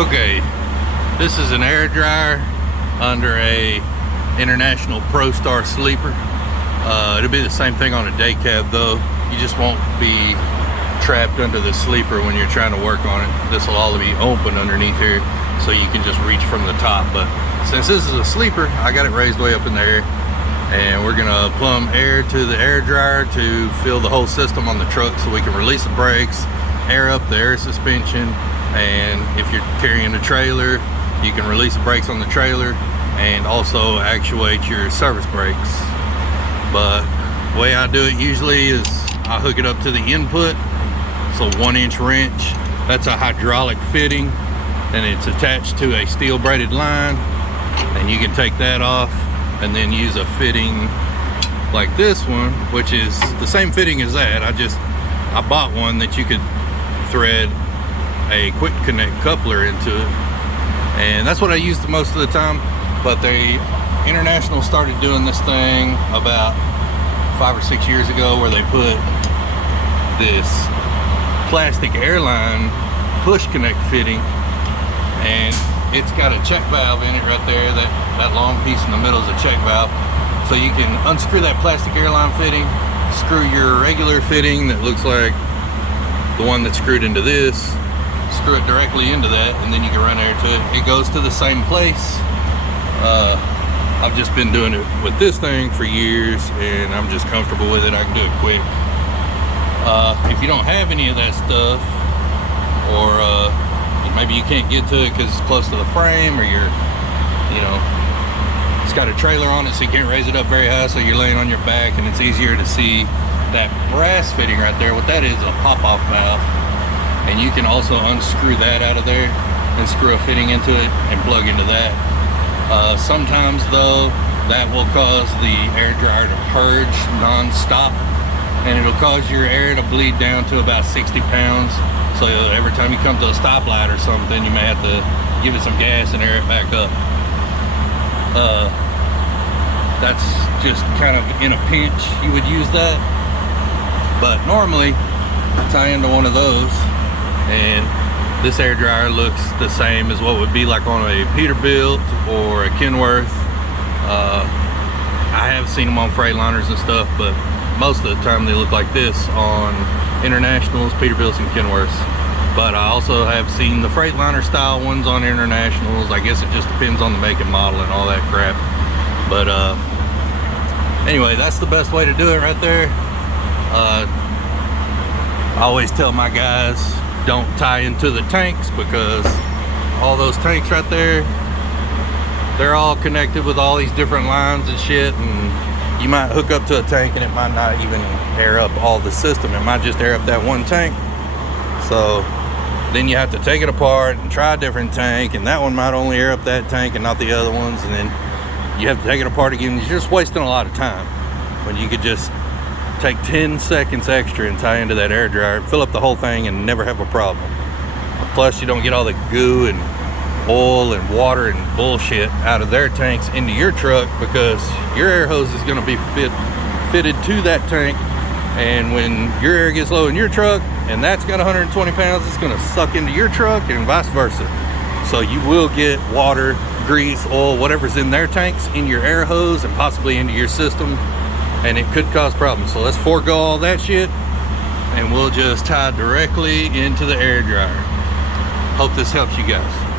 Okay, this is an air dryer under a International ProStar sleeper. It'll be the same thing on a day cab though. You just won't be trapped under the sleeper when you're trying to work on it. This will all be open underneath here so you can just reach from the top. But since this is a sleeper, I got it raised way up in the air, and we're gonna plumb air to the air dryer to fill the whole system on the truck so we can release the brakes, air up the air suspension, and if you're carrying a trailer, you can release the brakes on the trailer and also actuate your service brakes. But the way I do it usually is I hook it up to the input. It's a 1-inch wrench. That's a hydraulic fitting, and it's attached to a steel braided line, and you can take that off and then use a fitting like this one, which is the same fitting as that. I bought one that you could thread a quick connect coupler into it, and that's what I use the most of the time. But the International started doing this thing about 5 or 6 years ago, where they put this plastic airline push connect fitting, and it's got a check valve in it right there. That long piece in the middle is a check valve, so you can unscrew that plastic airline fitting, screw your regular fitting that looks like the one that's screwed into this, screw it directly into that, and then you can run air to it. It goes to the same place. I've just been doing it with this thing for years, and I'm just comfortable with it. I can do it quick. If you don't have any of that stuff, or maybe you can't get to it because it's close to the frame, or it's got a trailer on it, so you can't raise it up very high, so you're laying on your back and it's easier to see that brass fitting right there. What that is a pop-off valve, and you can also unscrew that out of there and screw a fitting into it and plug into that. Sometimes though, that will cause the air dryer to purge non-stop, and it'll cause your air to bleed down to about 60 pounds. So every time you come to a stoplight or something, you may have to give it some gas and air it back up. That's just kind of in a pinch you would use that. But normally, tie into one of those, and this air dryer looks the same as what would be like on a Peterbilt or a Kenworth. I have seen them on Freightliners and stuff, but most of the time they look like this on Internationals, Peterbilts, and Kenworths. But I also have seen the Freightliner style ones on Internationals. I guess it just depends on the make and model and all that crap. But anyway, that's the best way to do it right there. I always tell my guys, don't tie into the tanks, because all those tanks right there, they're all connected with all these different lines and shit, and you might hook up to a tank and it might not even air up all the system. It might just air up that one tank. So then you have to take it apart and try a different tank, and that one might only air up that tank and not the other ones, and then you have to take it apart again. You're just wasting a lot of time when you could just take 10 seconds extra and tie into that air dryer, fill up the whole thing, and never have a problem. Plus, you don't get all the goo and oil and water and bullshit out of their tanks into your truck, because your air hose is going to be fitted to that tank, and when your air gets low in your truck and that's got 120 pounds, it's going to suck into your truck and vice versa. So you will get water, grease, oil, whatever's in their tanks in your air hose and possibly into your system, and it could cause problems. So let's forego all that shit, and we'll just tie directly into the air dryer. Hope this helps you guys.